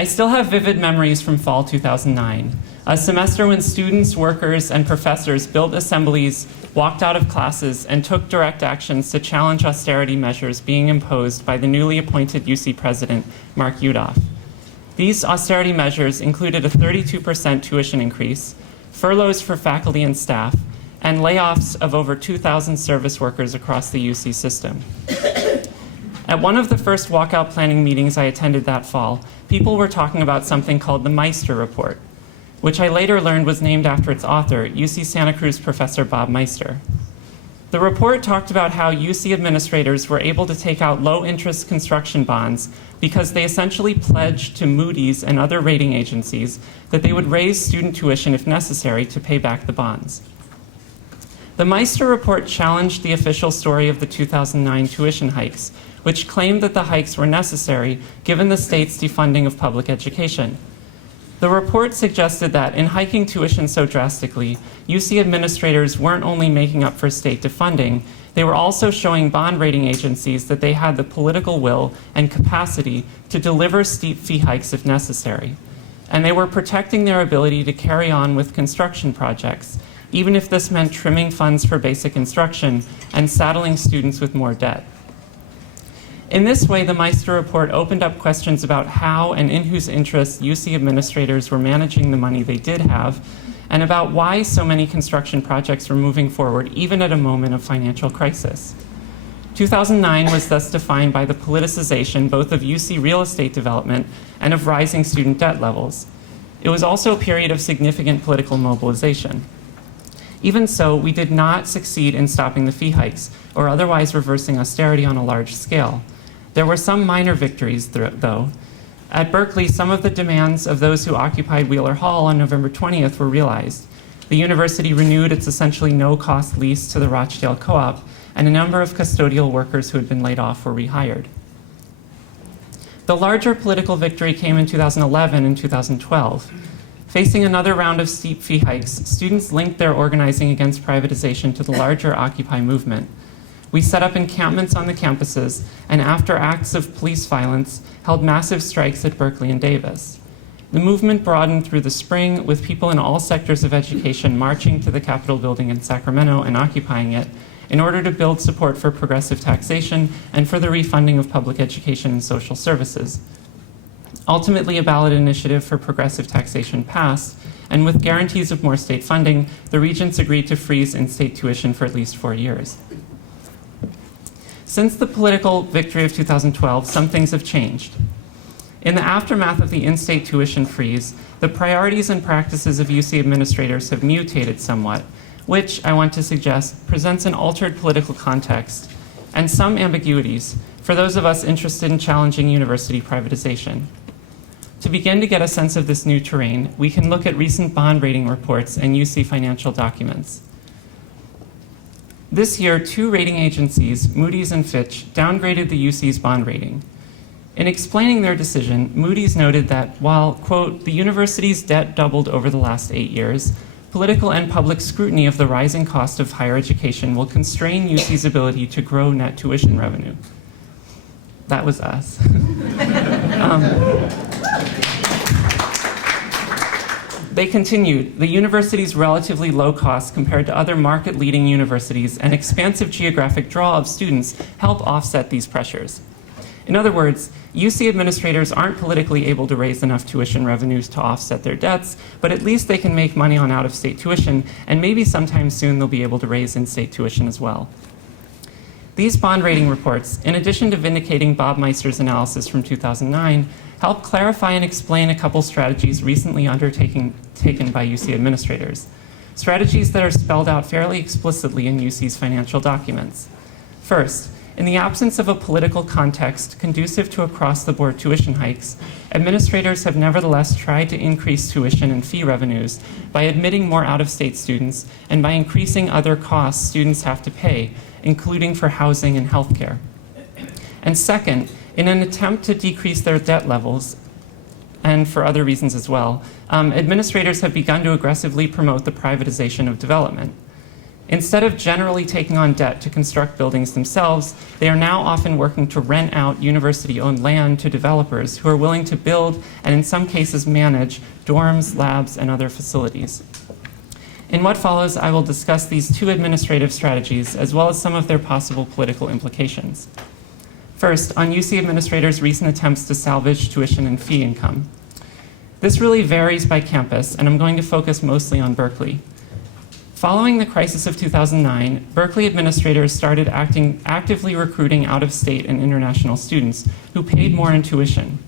I still have vivid memories from fall 2009, a semester when students, workers, and professors built assemblies, walked out of classes, and took direct actions to challenge austerity measures being imposed by the newly appointed UC president, Mark Yudof. These austerity measures included a 32% tuition increase, furloughs for faculty and staff, and layoffs of over 2,000 service workers across the UC system. At one of the first walkout planning meetings I attended that fall, people were talking about something called the Meister Report, which I later learned was named after its author, UC Santa Cruz professor Bob Meister. The report talked about how UC administrators were able to take out low-interest construction bonds because they essentially pledged to Moody's and other rating agencies that they would raise student tuition if necessary to pay back the bonds. The Meister Report challenged the official story of the 2009 tuition hikes, which claimed that the hikes were necessary given the state's defunding of public education. The report suggested that in hiking tuition so drastically, UC administrators weren't only making up for state defunding, they were also showing bond rating agencies that they had the political will and capacity to deliver steep fee hikes if necessary. And they were protecting their ability to carry on with construction projects, even if this meant trimming funds for basic instruction and saddling students with more debt. In this way, the Meister Report opened up questions about how and in whose interest UC administrators were managing the money they did have, and about why so many construction projects were moving forward even at a moment of financial crisis. 2009 was thus defined by the politicization both of UC real estate development and of rising student debt levels. It was also a period of significant political mobilization. Even so, we did not succeed in stopping the fee hikes or otherwise reversing austerity on a large scale. There were some minor victories, though. At Berkeley, some of the demands of those who occupied Wheeler Hall on November 20th were realized. The university renewed its essentially no-cost lease to the Rochdale Co-op, and a number of custodial workers who had been laid off were rehired. The larger political victory came in 2011 and 2012. Facing another round of steep fee hikes, students linked their organizing against privatization to the larger Occupy movement. We set up encampments on the campuses, and after acts of police violence, held massive strikes at Berkeley and Davis. The movement broadened through the spring, with people in all sectors of education marching to the Capitol building in Sacramento and occupying it in order to build support for progressive taxation and for the refunding of public education and social services. Ultimately, a ballot initiative for progressive taxation passed, and with guarantees of more state funding, the regents agreed to freeze in-state tuition for at least 4 years. Since the political victory of 2012, some things have changed. In the aftermath of the in-state tuition freeze, the priorities and practices of UC administrators have mutated somewhat, which, I want to suggest, presents an altered political context and some ambiguities for those of us interested in challenging university privatization. To begin to get a sense of this new terrain, we can look at recent bond rating reports and UC financial documents. This year, 2 rating agencies, Moody's and Fitch, downgraded the UC's bond rating. In explaining their decision, Moody's noted that while, quote, the university's debt doubled over the last 8 years, political and public scrutiny of the rising cost of higher education will constrain UC's ability to grow net tuition revenue. That was us. They continued, the university's relatively low cost compared to other market-leading universities and expansive geographic draw of students help offset these pressures. In other words, UC administrators aren't politically able to raise enough tuition revenues to offset their debts, but at least they can make money on out-of-state tuition, and maybe sometime soon they'll be able to raise in-state tuition as well. These bond rating reports, in addition to vindicating Bob Meister's analysis from 2009, help clarify and explain a couple strategies recently taken by UC administrators. Strategies that are spelled out fairly explicitly in UC's financial documents. First, in the absence of a political context conducive to across-the-board tuition hikes, administrators have nevertheless tried to increase tuition and fee revenues by admitting more out-of-state students and by increasing other costs students have to pay, including for housing and healthcare. And second, in an attempt to decrease their debt levels, and for other reasons as well, administrators have begun to aggressively promote the privatization of development. Instead of generally taking on debt to construct buildings themselves, they are now often working to rent out university-owned land to developers who are willing to build and in some cases manage dorms, labs, and other facilities. In what follows, I will discuss these two administrative strategies as well as some of their possible political implications. First, on UC administrators' recent attempts to salvage tuition and fee income. This really varies by campus, and I'm going to focus mostly on Berkeley. Following the crisis of 2009, Berkeley administrators started actively recruiting out-of-state and international students who paid more in tuition.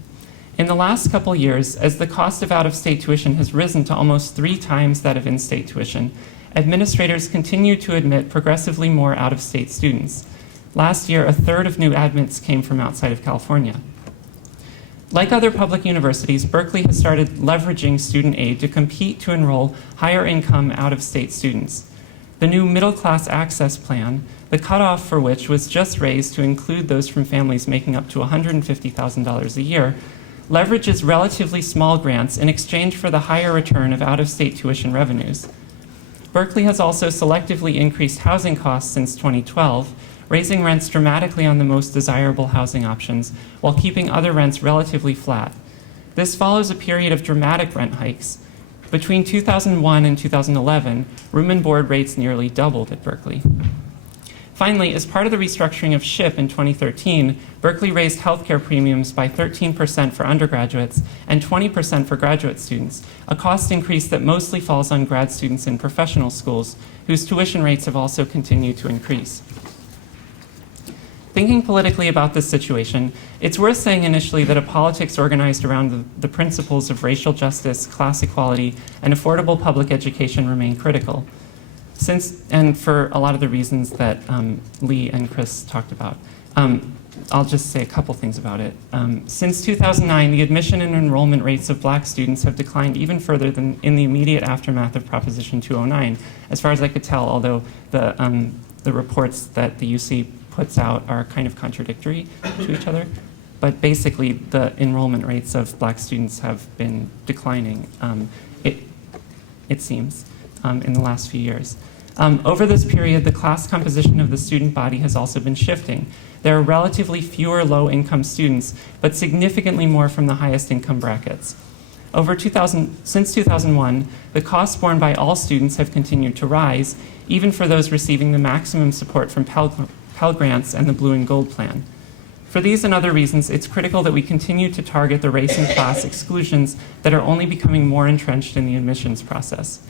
In the last couple years, as the cost of out-of-state tuition has risen to almost 3 times that of in-state tuition, administrators continue to admit progressively more out-of-state students. Last year, 1/3 of new admits came from outside of California. Like other public universities, Berkeley has started leveraging student aid to compete to enroll higher income out-of-state students. The new middle class access plan, the cutoff for which was just raised to include those from families making up to $150,000 a year, leverages relatively small grants in exchange for the higher return of out-of-state tuition revenues. Berkeley has also selectively increased housing costs since 2012, raising rents dramatically on the most desirable housing options while keeping other rents relatively flat. This follows a period of dramatic rent hikes. Between 2001 and 2011, room and board rates nearly doubled at Berkeley. Finally, as part of the restructuring of SHIP in 2013, Berkeley raised healthcare premiums by 13% for undergraduates and 20% for graduate students, a cost increase that mostly falls on grad students in professional schools, whose tuition rates have also continued to increase. Thinking politically about this situation, it's worth saying initially that a politics organized around the principles of racial justice, class equality, and affordable public education remain critical. And for a lot of the reasons that Lee and Chris talked about. I'll just say a couple things about it. Since 2009, the admission and enrollment rates of Black students have declined even further than in the immediate aftermath of Proposition 209, as far as I could tell, although the reports that the UC puts out are kind of contradictory to each other. But basically, the enrollment rates of Black students have been declining, it seems, in the last few years. Over this period, the class composition of the student body has also been shifting. There are relatively fewer low-income students, but significantly more from the highest income brackets. Since 2001, the costs borne by all students have continued to rise, even for those receiving the maximum support from Pell Grants and the Blue and Gold Plan. For these and other reasons, it's critical that we continue to target the race and class exclusions that are only becoming more entrenched in the admissions process.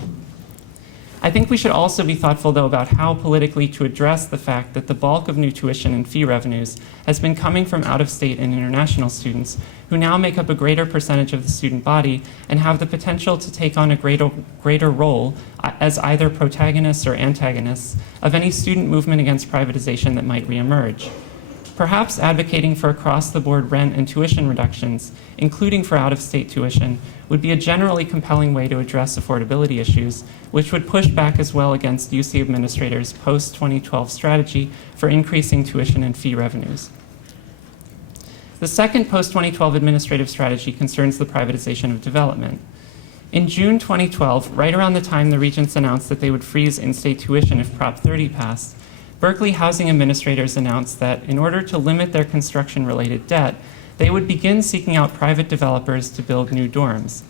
I think we should also be thoughtful, though, about how politically to address the fact that the bulk of new tuition and fee revenues has been coming from out-of-state and international students, who now make up a greater percentage of the student body and have the potential to take on a greater role as either protagonists or antagonists of any student movement against privatization that might reemerge. Perhaps advocating for across-the-board rent and tuition reductions, including for out-of-state tuition, would be a generally compelling way to address affordability issues, which would push back as well against UC administrators' post-2012 strategy for increasing tuition and fee revenues. The second post-2012 administrative strategy concerns the privatization of development. In June 2012, right around the time the Regents announced that they would freeze in-state tuition if Prop 30 passed, Berkeley housing administrators announced that in order to limit their construction-related debt, they would begin seeking out private developers to build new dorms.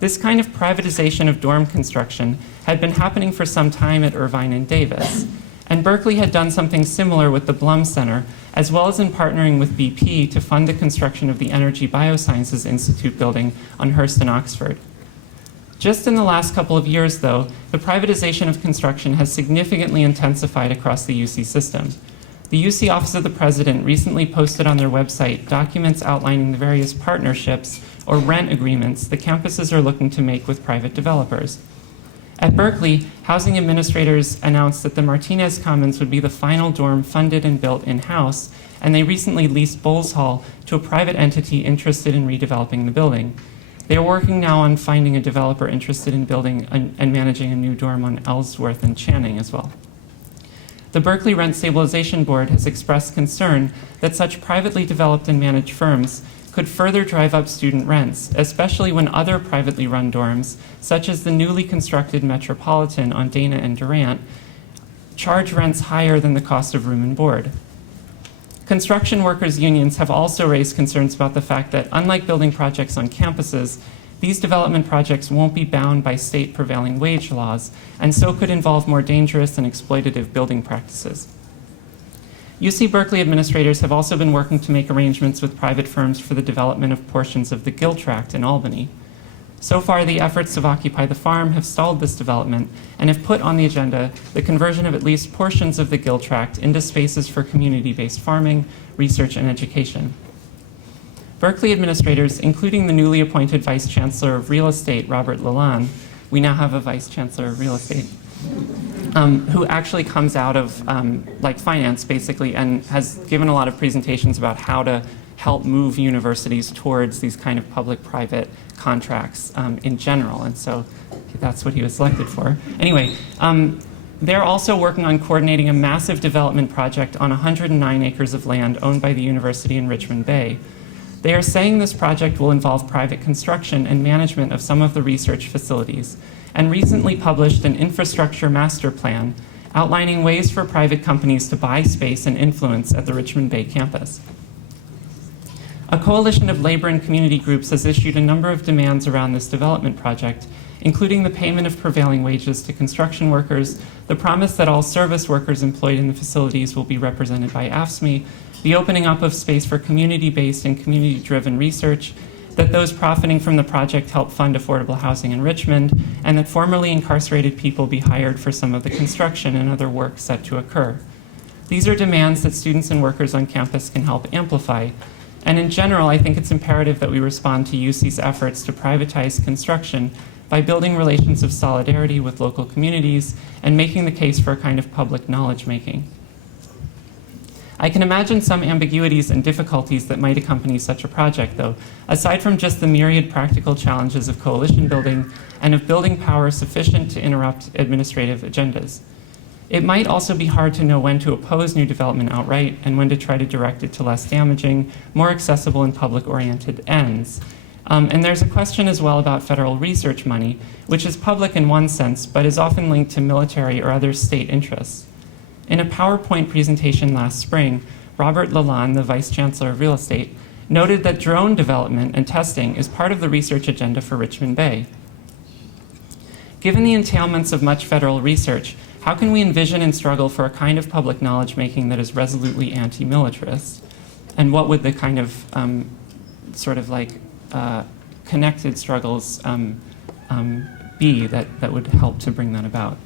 This kind of privatization of dorm construction had been happening for some time at Irvine and Davis, and Berkeley had done something similar with the Blum Center, as well as in partnering with BP to fund the construction of the Energy Biosciences Institute building on Hurst and Oxford. Just in the last couple of years, though, the privatization of construction has significantly intensified across the UC system. The UC Office of the President recently posted on their website documents outlining the various partnerships or rent agreements the campuses are looking to make with private developers. At Berkeley, housing administrators announced that the Martinez Commons would be the final dorm funded and built in-house, and they recently leased Bowles Hall to a private entity interested in redeveloping the building. They are working now on finding a developer interested in building and managing a new dorm on Ellsworth and Channing as well. The Berkeley Rent Stabilization Board has expressed concern that such privately developed and managed firms could further drive up student rents, especially when other privately run dorms, such as the newly constructed Metropolitan on Dana and Durant, charge rents higher than the cost of room and board. Construction workers' unions have also raised concerns about the fact that, unlike building projects on campuses, these development projects won't be bound by state prevailing wage laws, and so could involve more dangerous and exploitative building practices. UC Berkeley administrators have also been working to make arrangements with private firms for the development of portions of the Gill Tract in Albany. So far, the efforts of Occupy the Farm have stalled this development and have put on the agenda the conversion of at least portions of the Gill Tract into spaces for community-based farming, research, and education. Berkeley administrators, including the newly appointed Vice Chancellor of Real Estate, Robert Lalonde — we now have a Vice Chancellor of Real Estate, who actually comes out of finance, basically, and has given a lot of presentations about how to help move universities towards these kind of public-private contracts in general, and so that's what he was selected for. Anyway, they're also working on coordinating a massive development project on 109 acres of land owned by the university in Richmond Bay. They are saying this project will involve private construction and management of some of the research facilities, and recently published an infrastructure master plan outlining ways for private companies to buy space and influence at the Richmond Bay campus. A coalition of labor and community groups has issued a number of demands around this development project, including the payment of prevailing wages to construction workers, the promise that all service workers employed in the facilities will be represented by AFSCME, the opening up of space for community-based and community-driven research, that those profiting from the project help fund affordable housing in Richmond, and that formerly incarcerated people be hired for some of the construction and other work set to occur. These are demands that students and workers on campus can help amplify. And in general, I think it's imperative that we respond to UC's efforts to privatize construction by building relations of solidarity with local communities and making the case for a kind of public knowledge making. I can imagine some ambiguities and difficulties that might accompany such a project, though, aside from just the myriad practical challenges of coalition building and of building power sufficient to interrupt administrative agendas. It might also be hard to know when to oppose new development outright and when to try to direct it to less damaging, more accessible, and public-oriented ends. And there's a question as well about federal research money, which is public in one sense, but is often linked to military or other state interests. In a PowerPoint presentation last spring, Robert Lalonde, the Vice Chancellor of Real Estate, noted that drone development and testing is part of the research agenda for Richmond Bay. Given the entailments of much federal research, how can we envision and struggle for a kind of public knowledge making that is resolutely anti-militarist? And what would the kind of connected struggles be that would help to bring that about?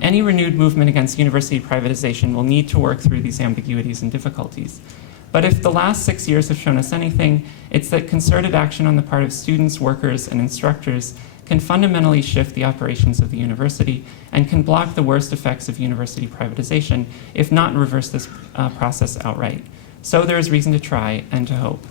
Any renewed movement against university privatization will need to work through these ambiguities and difficulties. But if the last 6 years have shown us anything, it's that concerted action on the part of students, workers, and instructors can fundamentally shift the operations of the university and can block the worst effects of university privatization, if not reverse this process outright. So there is reason to try and to hope.